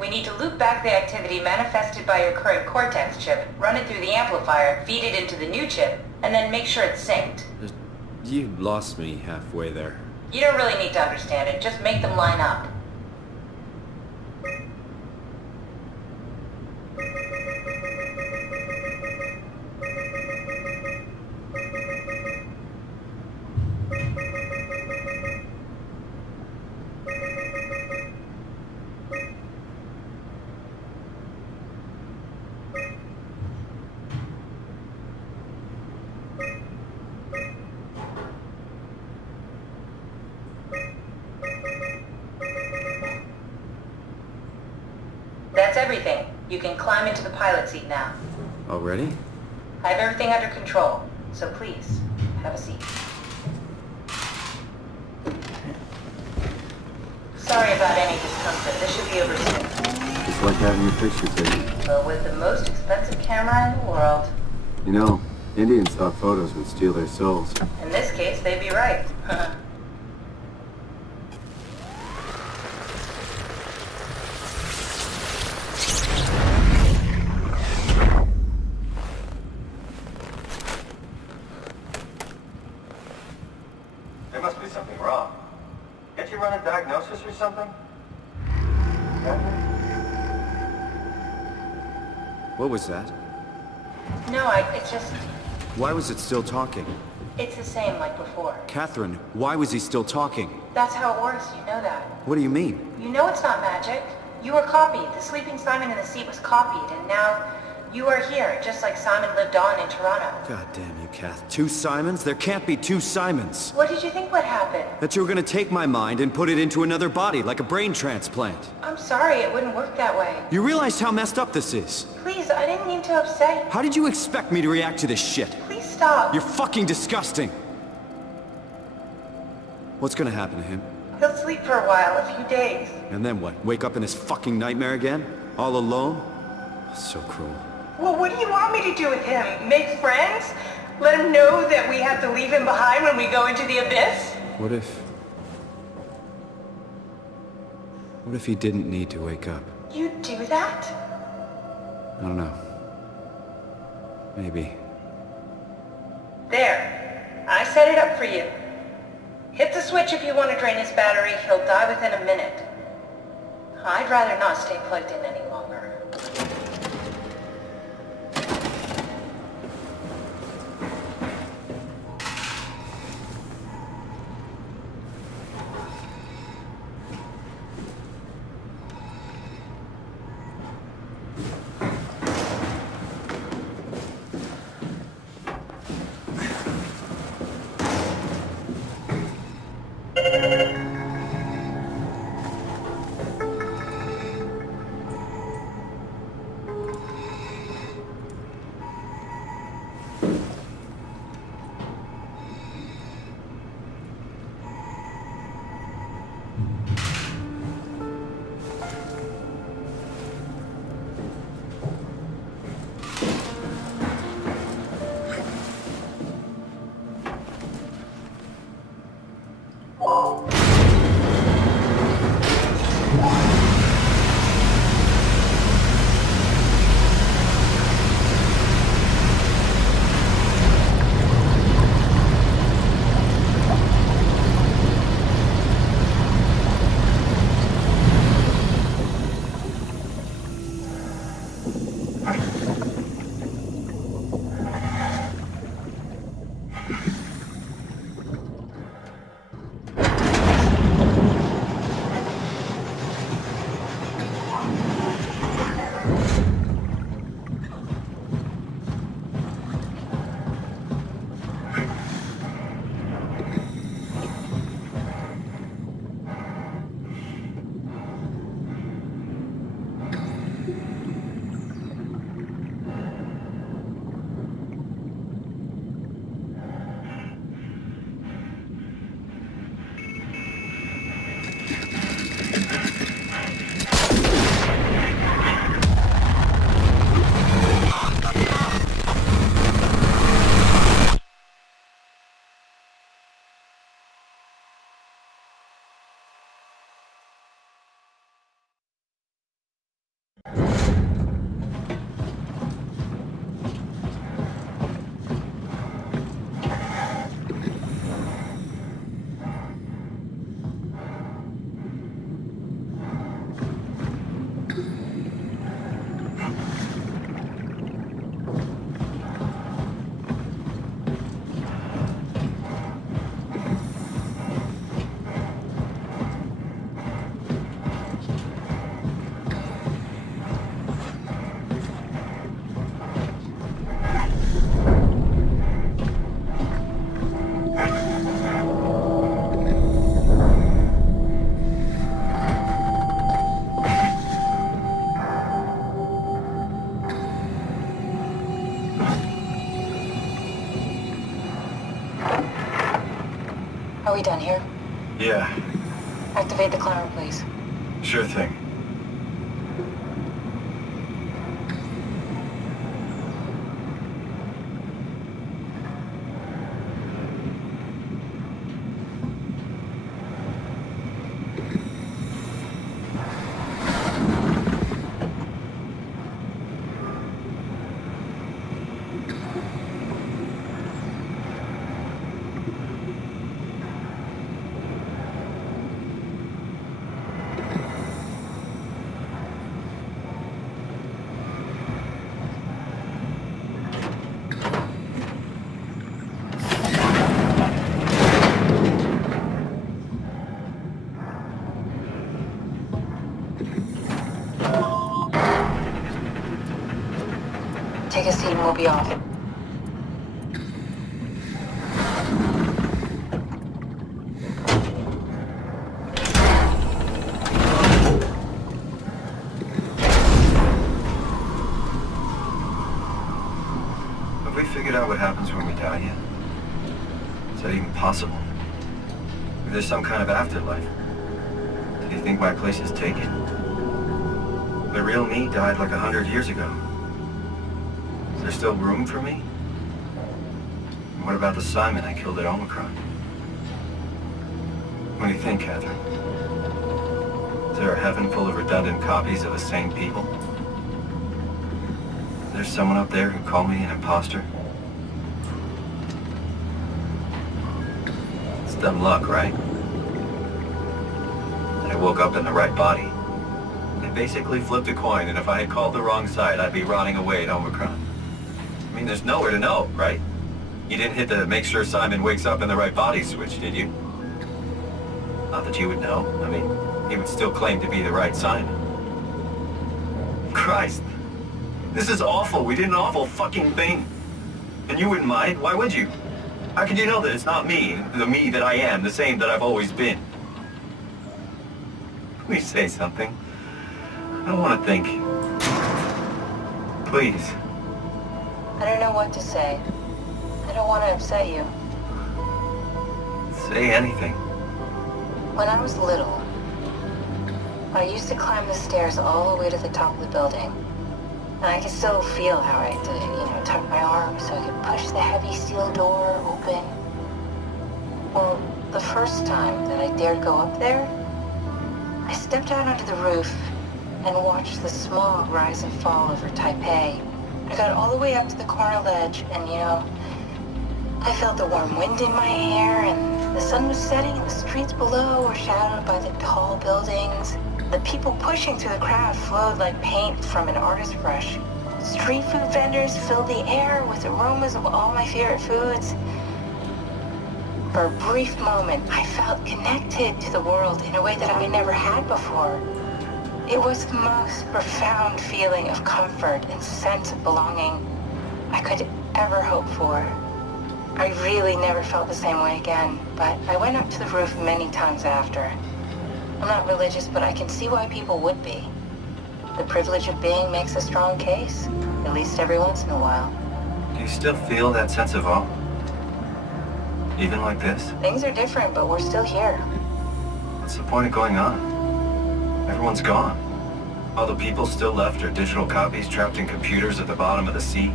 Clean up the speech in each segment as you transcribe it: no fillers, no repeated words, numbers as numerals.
We need to loop back the activity manifested by your current Cortex chip, run it through the amplifier, feed it into the new chip, and then make sure it's synced. You lost me halfway there. You don't really need to understand it, just make them line up. That's everything. You can climb into the pilot seat now. Already? I have everything under control, so please, have a seat. Sorry about any discomfort. This should be over soon. It's like having your picture taken. But with the most expensive camera in the world. You know, Indian stock photos would steal their souls. In this case, they'd be right. There must be something wrong. Can't you run a diagnosis or something? What was that? No, it's just... Why was it still talking? It's the same like before. Catherine, why was he still talking? That's how it works, you know that. What do you mean? You know it's not magic. You were copied. The sleeping Simon in the seat was copied, and now you are here, just like Simon lived on in Toronto. God damn you, Kath. 2 Simons? There can't be 2 Simons. What did you think would happen? That you were gonna take my mind and put it into another body, like a brain transplant. I'm sorry, it wouldn't work that way. You realize how messed up this is? Please, I didn't mean to upset you. How did you expect me to react to this shit? Please stop. You're fucking disgusting. What's gonna happen to him? He'll sleep for a while, a few days. And then what? Wake up in this fucking nightmare again? All alone? So cruel. Well, what do you want me to do with him? Make friends? Let him know that we have to leave him behind when we go into the abyss? What if he didn't need to wake up? You'd do that? I don't know. Maybe. There. I set it up for you. Hit the switch if you want to drain his battery. He'll die within a minute. I'd rather not stay plugged in any longer. Are we done here? Yeah, Activate the climber, please. sure thing. Take a seat and we'll be off. Have we figured out what happens when we die yet? Is that even possible? If there's some kind of afterlife, do you think my place is taken? The real me died like 100 years ago. Is there still room for me? And what about the Simon I killed at Omicron? What do you think, Catherine? Is there a heaven full of redundant copies of the same people? Is there someone up there who called me an imposter? It's dumb luck, right? That I woke up in the right body. I basically flipped a coin, and if I had called the wrong side, I'd be rotting away at Omicron. I mean, there's nowhere to know, right? You didn't hit the make sure Simon wakes up in the right body switch, did you? Not that you would know. I mean, he would still claim to be the right Simon. Christ. This is awful. We did an awful fucking thing. And you wouldn't mind? Why would you? How could you know that it's not me, the me that I am, the same that I've always been? Please say something. I don't want to think. Please. I don't know what to say. I don't want to upset you. Say anything. When I was little, I used to climb the stairs all the way to the top of the building. And I could still feel how I had to, tuck my arms so I could push the heavy steel door open. Well, the first time that I dared go up there, I stepped out onto the roof and watched the smog rise and fall over Taipei. I got all the way up to the corner ledge and, I felt the warm wind in my hair and the sun was setting and the streets below were shadowed by the tall buildings. The people pushing through the crowd flowed like paint from an artist's brush. Street food vendors filled the air with aromas of all my favorite foods. For a brief moment, I felt connected to the world in a way that I never had before. It was the most profound feeling of comfort and sense of belonging I could ever hope for. I really never felt the same way again, but I went up to the roof many times after. I'm not religious, but I can see why people would be. The privilege of being makes a strong case, at least every once in a while. Do you still feel that sense of awe? Even like this? Things are different, but we're still here. What's the point of going on? Everyone's gone. All the people still left are digital copies trapped in computers at the bottom of the sea.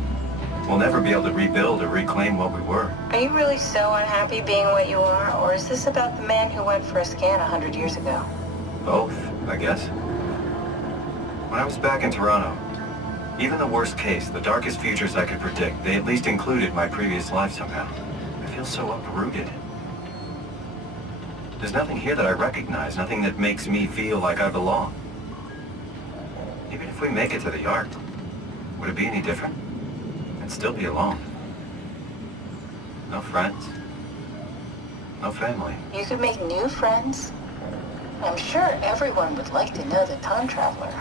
We'll never be able to rebuild or reclaim what we were. Are you really so unhappy being what you are, or is this about the man who went for a scan 100 years ago? Both, I guess. When I was back in Toronto, even the worst case, the darkest futures I could predict, they at least included my previous life somehow. I feel so uprooted. There's nothing here that I recognize, nothing that makes me feel like I belong. Even if we make it to the Ark, would it be any different? I'd still be alone. No friends. No family. You could make new friends. I'm sure everyone would like to know the time traveler.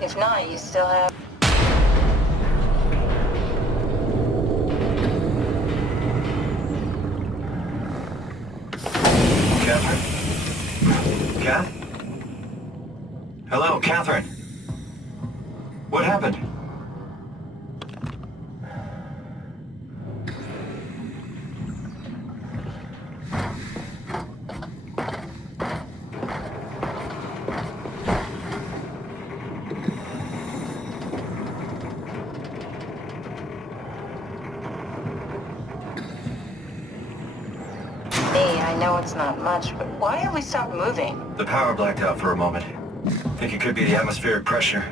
If not, you still have... Catherine? Kath? Hello, Catherine. What happened? I know it's not much, but why have we stopped moving? The power blacked out for a moment. Think it could be the atmospheric pressure.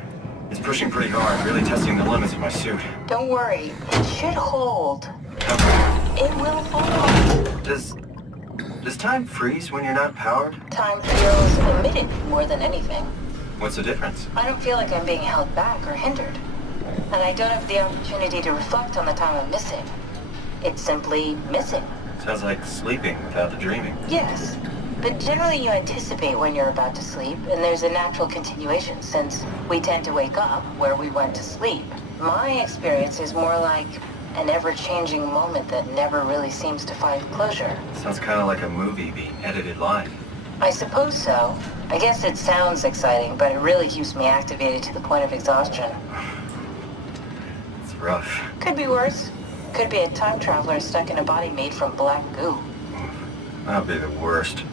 It's pushing pretty hard, really testing the limits of my suit. Don't worry, it should hold. Catherine, It will hold. does time freeze when you're not powered? Time feels emitted more than anything. What's the difference? I don't feel like I'm being held back or hindered. And I don't have the opportunity to reflect on the time I'm missing. It's simply missing. Sounds like sleeping without the dreaming. Yes, but generally you anticipate when you're about to sleep, and there's a natural continuation since we tend to wake up where we went to sleep. My experience is more like an ever-changing moment that never really seems to find closure. Sounds kind of like a movie being edited live. I suppose so. I guess it sounds exciting, but it really keeps me activated to the point of exhaustion. It's rough. Could be worse. Could be a time traveler stuck in a body made from black goo. That'd be the worst.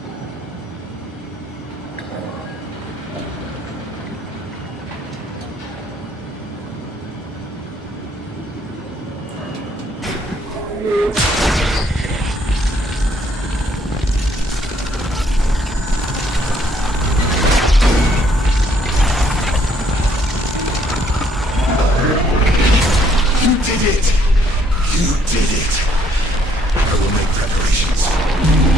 You did it! You did it! I will make preparations.